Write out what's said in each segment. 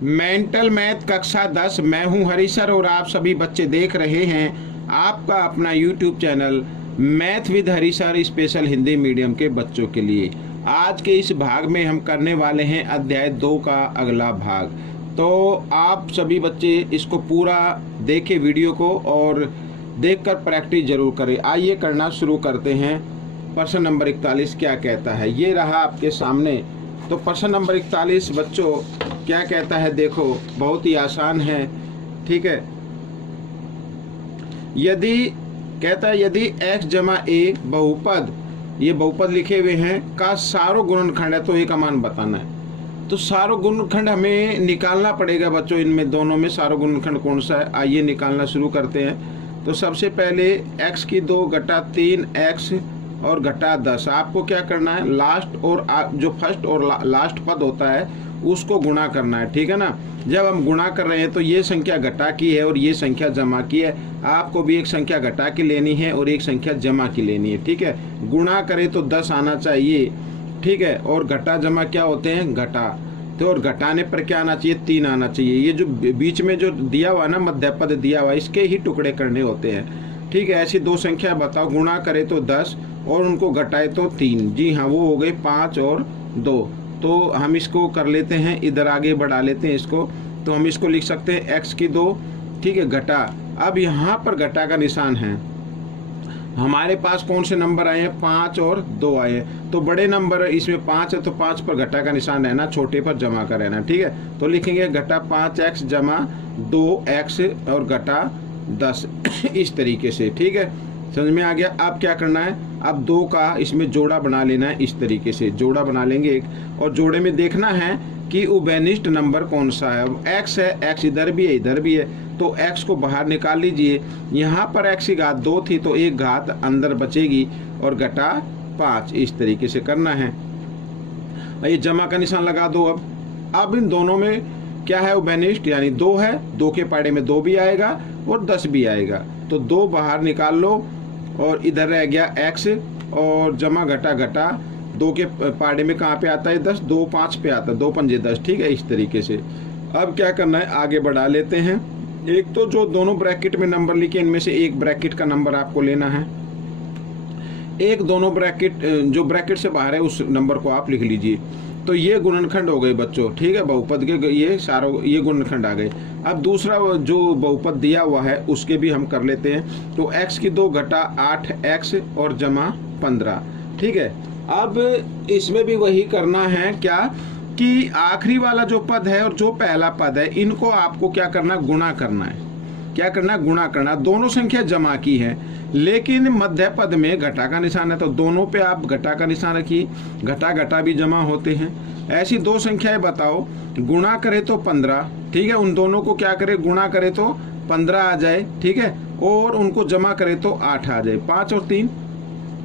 Mental math कक्षा 10। मैं हूं हरी सर और आप सभी बच्चे देख रहे हैं आपका अपना YouTube channel math with Hari sir special Hindi medium के बच्चों के लिए। आज के इस भाग में हम करने वाले हैं अध्याय 2 का अगला भाग। तो आप सभी बच्चे इसको पूरा देखें वीडियो को और देखकर प्रैक्टिस जरूर करें। आइए करना शुरू करते हैं। प्रश्न नंबर 41 क्या कहता है, ये रहा आपके सामने। तो प्रश्न नंबर 41 बच्चों क्या कहता है, देखो बहुत ही आसान है, ठीक है। यदि कहता है यदि x जमा a बहुपद, ये बहुपद लिखे हुए हैं, का सारो गुणनखंड है तो a का मान बताना है। तो सारो गुणनखंड हमें निकालना पड़ेगा बच्चों। इनमें दोनों में सारो गुणनखंड कौन सा है, आइए निकालना शुरू करते हैं। तो सबसे पहले x की 2 घटा 3x और घटा 10। आपको क्या करना है, लास्ट और जो फर्स्ट और लास्ट पद होता है उसको गुणा करना है, ठीक है ना। जब हम गुणा कर रहे हैं तो ये संख्या घटा की है और ये संख्या जमा की है। आपको भी एक संख्या घटा की लेनी है और एक संख्या जमा की लेनी है, ठीक है। गुणा करें तो 10 आना चाहिए, ठीक है। और घटा जमा क्या होते हैं, घटा। तो और घटाने पर क्या आना चाहिए, 3 आना चाहिए। ये जो बीच में जो दिया हुआ ना मध्य पद दिया हुआ, इसके ही टुकड़े करने होते हैं, ठीक है। ऐसी दो संख्या बताओ, गुणा करे तो 10 और उनको घटाए तो 3। जी हाँ, वो हो गए 5 और 2। तो हम इसको कर लेते हैं, इधर आगे बढ़ा लेते हैं इसको। तो हम इसको लिख सकते हैं x की 2, ठीक है, घटा। अब यहाँ पर घटा का निशान है। हमारे पास कौन से नंबर आए हैं, 5 और 2 आए हैं। तो बड़े नंबर इसमें 5 है तो 5 पर घटा का निशान रहना, छोटे पर जमा का रहना, ठीक है। तो लिखेंगे घटा 5x जमा 2x और घटा 10 इस तरीके से, ठीक है। समझ में आ गया। अब क्या करना है, अब 2 का इसमें जोड़ा बना लेना है। इस तरीके से जोड़ा बना लेंगे एक, और जोड़े में देखना है कि उभयनिष्ठ नंबर कौन सा है। x है, x इधर भी है इधर भी है, तो x को बाहर निकाल लीजिए। यहाँ पर x की घात 2 थी तो एक घात अंदर बचेगी और घटा 5। इस तरीके से करना है। ये जमा का निशान लगा दो। अब इन दोनों में क्या है, उभयनिष्ठ यानी 2 है। 2 के पाड़े में 2 भी आएगा और 10 भी आएगा। तो 2 बाहर निकाल लो और इधर रह गया x और जमा घटा घटा 2 के पाड़े में कहाँ पे आता है, 10। 2 5 पे आता है, 2 पंजे 10, ठीक है। इस तरीके से अब क्या करना है, आगे बढ़ा लेते हैं। एक तो जो दोनों ब्रैकेट में नंबर लिखे इनमें से एक ब्रैकेट का नंबर आपको लेना है। एक दोनों ब्रैकेट जो ब्रैकेट से बाहर है उस नंबर को आप लिख लीजिए। तो ये गुणनखंड हो गए बच्चों, ठीक है। बहुपद के ये गुणनखंड आ गए। अब दूसरा जो बहुपद दिया हुआ है उसके भी हम कर लेते हैं। तो x की 2 घटा 8x और जमा 15, ठीक है। अब इसमें भी वही करना है, क्या कि आखिरी वाला जो पद है और जो पहला पद है इनको आपको क्या करना, गुणा करना है। क्या करना, गुणा करना। दोनों संख्या जमा की है लेकिन मध्य पद में घटा का निशान है, तो दोनों पे आप घटा का निशान रखिए। घटा घटा भी जमा होते हैं। ऐसी दो संख्याएं बताओ, गुणा करे तो 15, ठीक है। उन दोनों को क्या करे, गुणा करे तो 15 आ जाए, ठीक है। और उनको जमा करे तो 8 आ जाए। 5 और 3,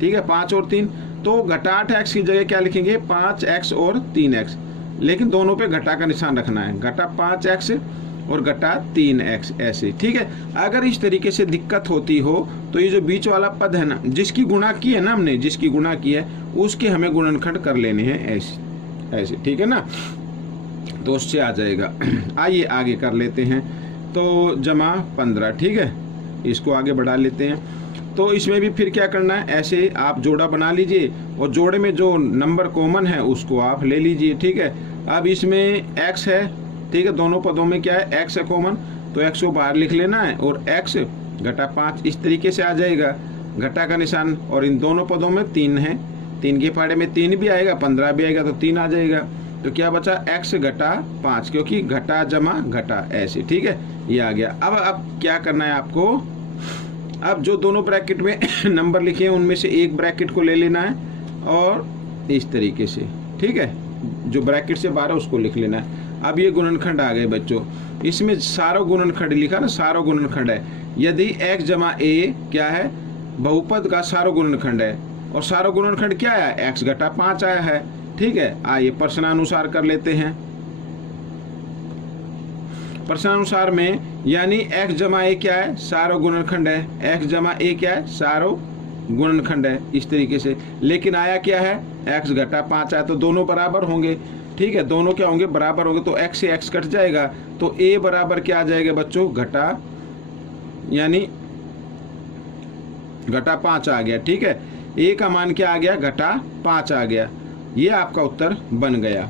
ठीक है, 5 और 3। तो घटा 8x की जगह क्या लिखेंगे, 5x और 3x। लेकिन दोनों पे घटा का निशान रखना है। घटा 5x और घटा 3x, ऐसे, ठीक है। अगर इस तरीके से दिक्कत होती हो तो ये जो बीच वाला पद है ना, जिसकी गुणा की है ना हमने, जिसकी गुणा की है उसके हमें गुणनखंड कर लेने हैं, ऐसे ऐसे, ठीक है ना। तो उससे आ जाएगा। आइए आगे कर लेते हैं। तो जमा 15, ठीक है। इसको आगे बढ़ा लेते हैं। तो इसमें भी फिर क्या करना है, ऐसे आप जोड़ा बना लीजिए और जोड़े में जो नंबर कॉमन है उसको आप ले लीजिए, ठीक है। अब इसमें x है, ठीक है। दोनों पदों में क्या है, x है कॉमन, तो x को बाहर लिख लेना है और x घटा 5 इस तरीके से आ जाएगा। घटा का निशान, और इन दोनों पदों में 3 है। 3 के पाड़े में 3 भी आएगा, 15 भी आएगा, तो 3 आ जाएगा। तो क्या बचा, x घटा 5, क्योंकि घटा जमा घटा, ऐसे, ठीक है। ये आ गया। अब क्या करना है आपको, अब जो दोनों ब्रैकेट में नंबर लिखे हैं उनमें से एक ब्रैकेट को ले लेना है और इस तरीके से, ठीक है। जो ब्रैकेट से बाहर है उसको लिख लेना है। अब ये गुणनखंड आ गए बच्चों। इसमें सारो गुणनखंड लिखा ना, सारो गुणनखंड है। यदि x जमा a क्या है, बहुपद का सारो गुणनखंड है। और सारो गुणनखंड क्या है, x घटा 5 आया है, ठीक है। आइए प्रश्नानुसार कर लेते हैं। प्रश्नानुसार में यानी x जमा a क्या है, सारो गुणनखंड है। x जमा a क्या है, सारो गुणनखंड है, इस तरीके से। लेकिन आया क्या है, x घटा 5 आया, तो दोनों बराबर होंगे, ठीक है, दोनों क्या होंगे, बराबर होंगे, तो x से x कट जाएगा, तो a बराबर क्या आ जाएगा बच्चों, घटा, यानी घटा 5 आ गया। ठीक है, a का मान क्या आ गया, घटा 5 आ गया। ये आपका उत्तर बन गया।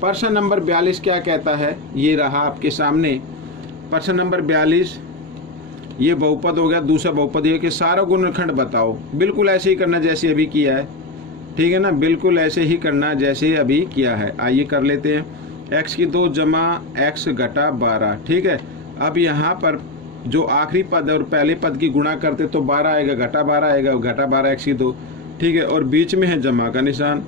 प्रश्न नंबर 42 क्या कहता है, ये रहा आपके सामने प्रश्न नंबर 42। ये बहुपद हो गया। दूसरा बहुपद ये कि सारा गुणनखंड बताओ। बिल्कुल ऐसे ही करना जैसे अभी किया है, ठीक है ना, बिल्कुल ऐसे ही करना जैसे अभी किया है। आइए कर लेते हैं। x² जमा x घटा 12। ठीक है, अब यहाँ पर जो आखिरी पद और पहले पद की गुणा करते तो 12 आएगा, घटा 12 आएगा, घटा 12 x²। ठीक है, और बीच में है जमा का निशान,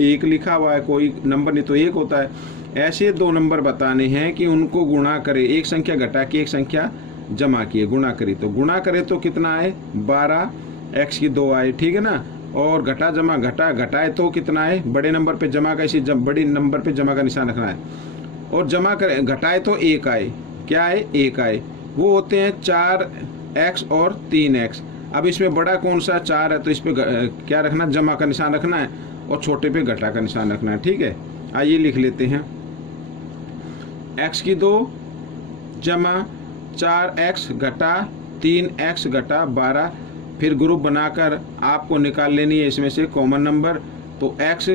1 लिखा हुआ है, कोई नंबर नहीं तो 1 होता है। ऐसे दो नंबर बताने हैं कि उनको गुणा करे, एक संख्या घटा के एक संख्या जमा किए, गुणा करी तो गुणा करे तो कितना आए, 12 x² आए। ठीक है ना, और घटा जमा घटा घटाए तो कितना आए, बड़े नंबर पे जमा का, इसी बड़े नंबर पे जमा का निशान रखना है, और जमा करे घटाए तो 1 आए। क्या आए, 1 आए। वो होते हैं 4x और 3x। अब इसमें बड़ा कौन सा, 4 है, तो इस पे क्या रखना, जमा का निशान रखना है, और छोटे पे घटा का निशान रखना है। ठीक है, आइए लिख लेते हैं। x² जमा 4x घटा 3x घटा 12। फिर ग्रुप बनाकर आपको निकाल लेनी है इसमें से कॉमन नंबर, तो x,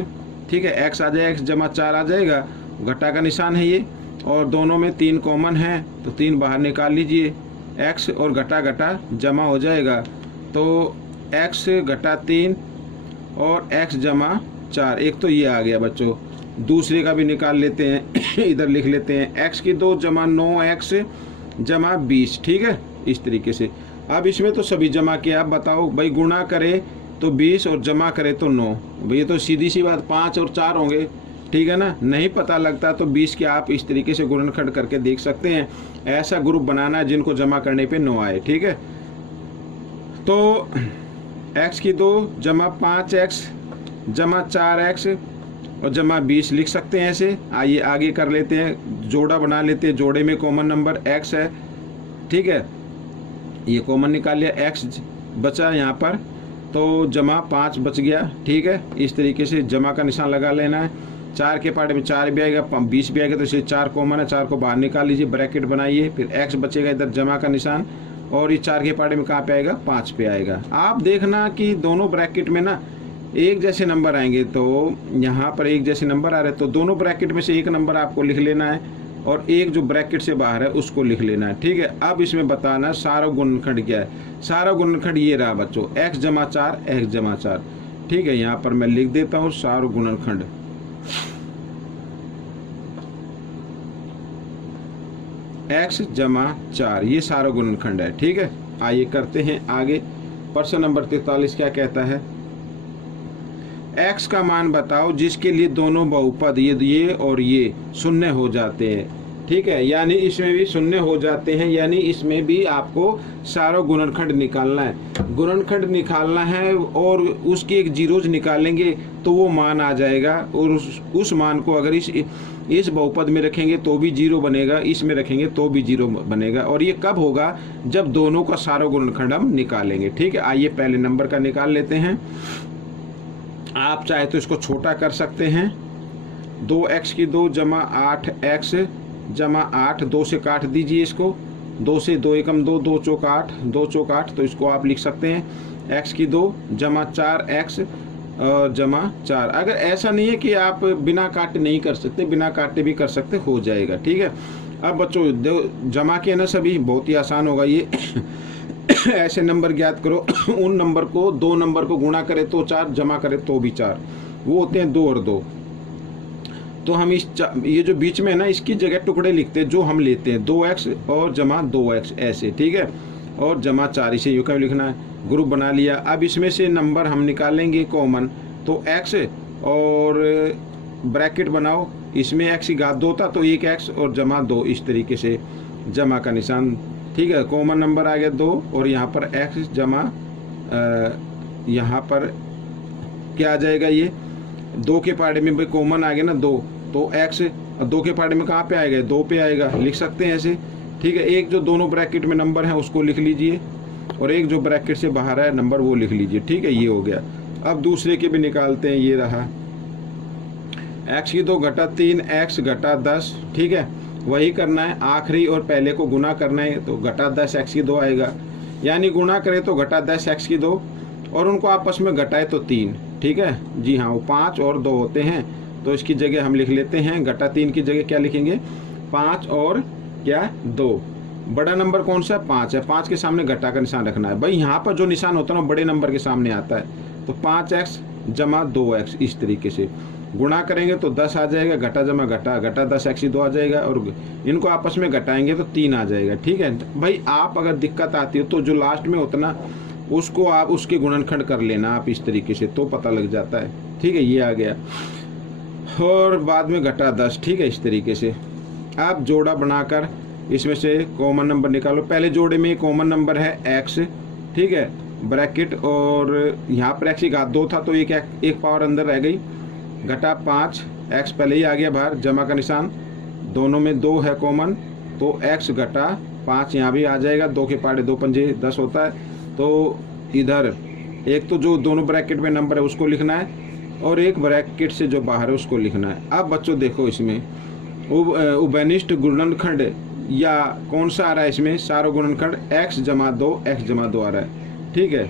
ठीक है, x आ जाएगा, x जमा 4 आ जाएगा, घटा का निशान है ये, और दोनों में 3 कॉमन है तो 3 बाहर निकाल लीजिए, x और घटा घटा जमा हो जाएगा, तो x घटा 3 और x जमा 4। एक तो ये आ गया बच्चों। दूसरे का भी निकाल लेते हैं इधर लिख लेते हैं, x² जमा 9x जमा 20। ठीक है, इस तरीके से। अब इसमें तो सभी जमा किया। अब बताओ भाई, गुणा करे तो 20 और जमा करे तो 9। भाई ये तो सीधी सी बात, 5 और 4 होंगे। ठीक है ना, नहीं पता लगता तो 20 के आप इस तरीके से गुणनखंड करके देख सकते हैं। ऐसा ग्रुप बनाना है जिनको जमा करने पे 9 आए। ठीक है, तो x² जमा 5x जमा 4x और जमा 20 लिख सकते हैं ऐसे। आइए आगे कर लेते हैं, जोड़ा बना लेते हैं। जोड़े में कॉमन नंबर x है। ठीक है, ये कॉमन निकाल लिया, x बचा यहाँ पर, तो जमा 5 बच गया। ठीक है, इस तरीके से जमा का निशान लगा लेना है। 4 के पार्ट में 4 भी आएगा, 20 भी आएगा, तो इसे 4 कॉमन है, 4 को बाहर निकाल लीजिए, ब्रैकेट बनाइए, फिर x बचेगा इधर जमा का निशान, और ये 4 के पार्ट में कहाँ पे आएगा, 5 पे आएगा। आप देखना कि दोनों ब्रैकेट में ना एक जैसे नंबर आएंगे, तो यहाँ पर एक जैसे नंबर आ रहे हैं, तो दोनों ब्रैकेट में से एक नंबर आपको लिख लेना है, और एक जो ब्रैकेट से बाहर है उसको लिख लेना है। ठीक है, अब इसमें बताना सारा गुणनखंड क्या है। सारा गुणनखंड ये रहा बच्चों, x जमा 4 x जमा 4। ठीक है, यहाँ पर मैं लिख देता हूँ सारा गुणनखंड। x जमा 4 ये सारा गुणनखंड है। ठीक है, आइए करते हैं आगे। प्रश्न नंबर 43 क्या कहता है, x का मान बताओ जिसके लिए दोनों बहुपद ये और ये शून्य हो जाते हैं। ठीक है, यानी इसमें भी शून्य हो जाते हैं, यानी इसमें भी आपको सारा गुणनखंड निकालना है। गुणनखंड निकालना है और उसके एक जीरोज निकालेंगे तो वो मान आ जाएगा, और उस मान को अगर इस बहुपद में रखेंगे तो भी 0 बनेगा, इसमें रखेंगे तो भी 0 बनेगा। और ये कब होगा, जब दोनों का सारा गुणनखंड हम निकालेंगे। ठीक है, आइए पहले नंबर का निकाल लेते हैं। आप चाहे तो इसको छोटा कर सकते हैं। 2x² जमा 8x जमा 8, 2 से काट दीजिए इसको, 2 से 2 एकम 2, 2 चौक 8, 2 चौक 8, तो इसको आप लिख सकते हैं x² जमा 4x जमा 4। अगर ऐसा नहीं है कि आप बिना काटे नहीं कर सकते, बिना काटे भी कर सकते, हो जाएगा। ठीक है, अब बच्चों जमा के ना सभी बहुत ही आसान होगा ये ऐसे नंबर ज्ञात करो उन नंबर को, 2 नंबर को गुणा करे तो 4, जमा करे तो भी 4, वो होते हैं 2 और 2। तो हम ये जो बीच में है ना, इसकी जगह टुकड़े लिखते हैं जो हम लेते हैं, 2x और जमा 2x ऐसे। ठीक है, और जमा 4 इसे यूं क्यों लिखना है, ग्रुप बना लिया। अब इसमें से नंबर हम निकालेंगे कॉमन, तो x और ब्रैकेट बनाओ, इसमें x की घात 2 था तो 1x और जमा 2, इस तरीके से जमा का निशान। ठीक है, कॉमन नंबर आ गया 2, और यहाँ पर x जमा यहाँ पर क्या आ जाएगा, ये 2 के पार्ट में भाई कॉमन आ गया ना 2, तो x 2 के पार्ट में कहाँ पे आएगा, 2 पे आएगा, लिख सकते हैं ऐसे। ठीक है, एक जो दोनों ब्रैकेट में नंबर है उसको लिख लीजिए, और एक जो ब्रैकेट से बाहर है नंबर वो लिख लीजिए। ठीक है, ये हो गया। अब दूसरे के भी निकालते हैं, ये रहा x की 2 घटा 3 x घटा 10, ठीक है। वही करना है, आखिरी और पहले को गुना करना है, तो घटा 10 x की 2 आएगा, यानी गुना करें तो घटा 10 x की 2 और उनको आपस में घटाए तो 3, ठीक है जी हाँ। वो 5 और 2 होते हैं, तो इसकी जगह हम लिख लेते हैं घटा 3 की जगह क्या लिखेंगे, 5 और क्या 2। बड़ा नंबर कौन सा है, 5 है, 5 के सामने घटा का निशान रखना है भाई। यहाँ पर जो निशान होता है ना बड़े नंबर के सामने आता है, तो 5x जमा 2x इस तरीके से गुणा करेंगे तो 10 आ जाएगा, घटा जमा घटा, घटा 10 x की 2 आ जाएगा और इनको आपस में घटाएंगे तो 3 आ जाएगा, ठीक है भाई। आप अगर दिक्कत आती हो तो जो लास्ट में होता ना उसको आप उसके गुणनखंड कर लेना आप इस तरीके से, तो पता लग जाता है, ठीक है। ये आ गया और बाद में घटा 10, ठीक है। इस तरीके से आप जोड़ा बनाकर इसमें से कॉमन नंबर निकालो। पहले जोड़े में कॉमन नंबर है x, ठीक है, ब्रैकेट, और यहाँ पर x की घात 2 था तो एक पावर अंदर रह गई, घटा 5, x पहले ही आ गया बाहर, जमा का निशान, दोनों में 2 है कॉमन, तो x घटा 5 यहाँ भी आ जाएगा, 2 के पाड़े 2 पंजे 10 होता है, तो इधर एक तो जो दोनों ब्रैकेट में नंबर है उसको लिखना है और एक ब्रैकेट से जो बाहर है उसको लिखना है। अब बच्चों देखो इसमें उभयनिष्ठ गुणनखंड या कौन सा आ रहा है, इसमें सारो गुणनखंड x जमा 2 आ रहा है, ठीक है।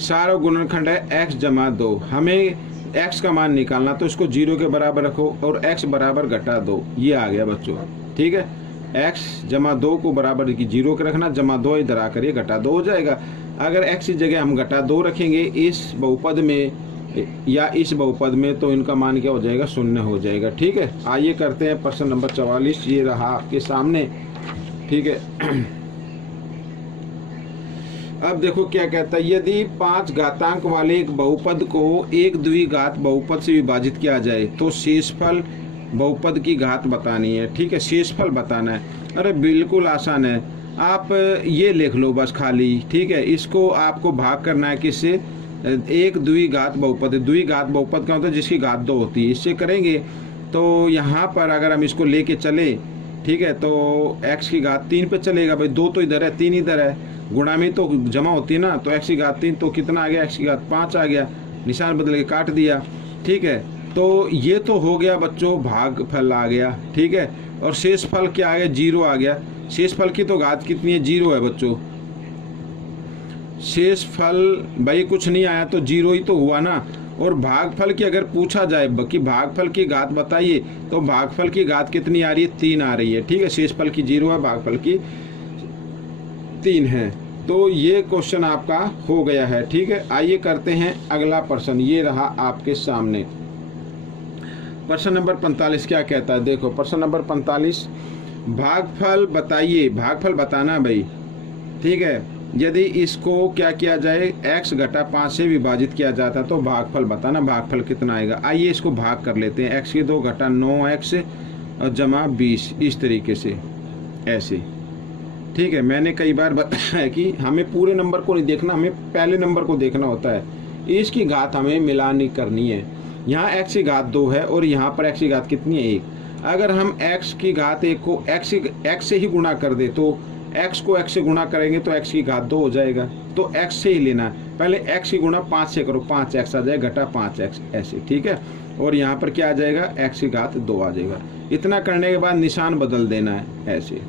सारो गुणनखंड है x जमा 2, हमें x का मान निकालना, तो इसको 0 के बराबर रखो और x बराबर घटा 2, ये आ गया बच्चों, ठीक है। x जमा 2 को बराबर की 0 के रखना, जमा 2 इधर आकर ये घटा 2 हो जाएगा। अगर x की जगह हम घटा 2 रखेंगे इस बहुपद में या इस बहुपद में, तो इनका मान क्या हो जाएगा, 0 हो जाएगा, ठीक है। आइए करते हैं प्रश्न नंबर 44, ये रहा आपके सामने, ठीक है। अब देखो क्या कहता है, यदि 5 घातांक वाले एक बहुपद को एक द्विघात बहुपद से विभाजित किया जाए तो शेषफल बहुपद की घात बतानी है, ठीक है, शेषफल बताना है। अरे बिल्कुल आसान है, आप ये लिख लो बस खाली, ठीक है। इसको आपको भाग करना है किससे, एक द्विघात बहुपद। द्विघात बहुपद क्या होता है, जिसकी घात 2 होती है। इससे करेंगे तो यहाँ पर अगर हम इसको लेके चले, ठीक है, तो x की घात 3 पे चलेगा भाई, 2 तो इधर है 3 इधर है, गुणा में तो जमा होती है ना, तो x की घात 3 तो कितना आ गया, x की घात 5 आ गया, निशान बदल के काट दिया, ठीक है। तो ये तो हो गया बच्चों, भागफल आ गया, ठीक है। और शेषफल क्या आ गया, 0 आ गया। शेषफल की तो घात कितनी है, 0 है बच्चों। शेषफल भाई कुछ नहीं आया तो 0 ही तो हुआ ना। और भागफल की अगर पूछा जाए कि भागफल की घात बताइए, तो भागफल की घात कितनी आ रही है, 3 आ रही है, ठीक है। शेषफल की 0 है, भागफल की 3 है, तो ये क्वेश्चन आपका हो गया है, ठीक है। आइए करते हैं अगला प्रश्न, ये रहा आपके सामने प्रश्न नंबर 45। क्या कहता है, देखो प्रश्न नंबर 45, भागफल बताइए, भागफल बताना भाई, ठीक है। यदि इसको क्या किया जाए, x घटा 5 से विभाजित किया जाता तो भागफल बताना, भागफल कितना आएगा। आइए इसको भाग कर लेते हैं, x की 2 घटा 9x और जमा 20, इस तरीके से ऐसे, ठीक है। मैंने कई बार बताया कि हमें पूरे नंबर को नहीं देखना, हमें पहले नंबर को देखना होता है। इसकी घात हमें मिलानी करनी है। यहाँ x की घात 2 है और यहाँ पर x की घात कितनी है, 1। अगर हम x की घात 1 को x से ही गुणा कर दे, तो x को x से गुणा करेंगे तो x की घात 2 हो जाएगा, तो x से ही लेना है। पहले x की गुणा 5 से करो, 5x आ जाएगा, घटा 5x ऐसे, ठीक है। और यहाँ पर क्या आ जाएगा, x की घात 2 आ जाएगा। इतना करने के बाद निशान बदल देना है, ऐसे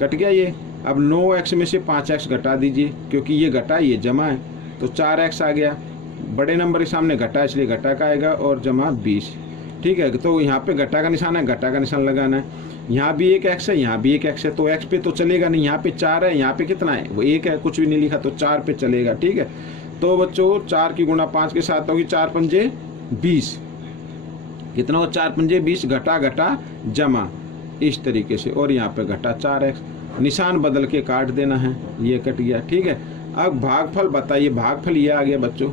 कट गया ये। अब 9x में से 5x घटा दीजिए, क्योंकि ये घटा ये जमा है, तो 4x आ गया। बड़े नंबर के सामने घटा, इसलिए घटा का आएगा, और जमा 20, ठीक है। तो यहाँ पे घटा का निशान है, घटा का निशान लगाना है। यहाँ भी एक x है, यहाँ भी एक x है, तो x पे तो चलेगा नहीं। यहाँ पे 4 है, यहाँ पे कितना है, वो 1 है, कुछ भी नहीं लिखा, तो 4 पे चलेगा, ठीक है। तो बच्चों 4 की गुणा 5 के साथ होगी, 4 पंजे 20, कितना हो, 4 पंजे 20, घटा घटा जमा, इस तरीके से। और यहाँ पे घटा 4x, निशान बदल के काट देना है, ये कट गया, ठीक है। अब भागफल बताइए, भागफल ये आ गया बच्चों,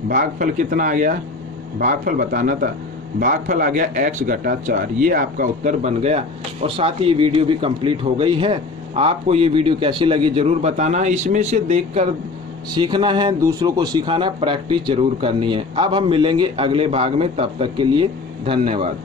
भागफल कितना आ गया, भागफल बताना था, भागफल आ गया x घटा 4, ये आपका उत्तर बन गया। और साथ ही ये वीडियो भी कंप्लीट हो गई है। आपको ये वीडियो कैसी लगी जरूर बताना, इसमें से देखकर सीखना है, दूसरों को सिखाना, प्रैक्टिस जरूर करनी है। अब हम मिलेंगे अगले भाग में, तब तक के लिए धन्यवाद।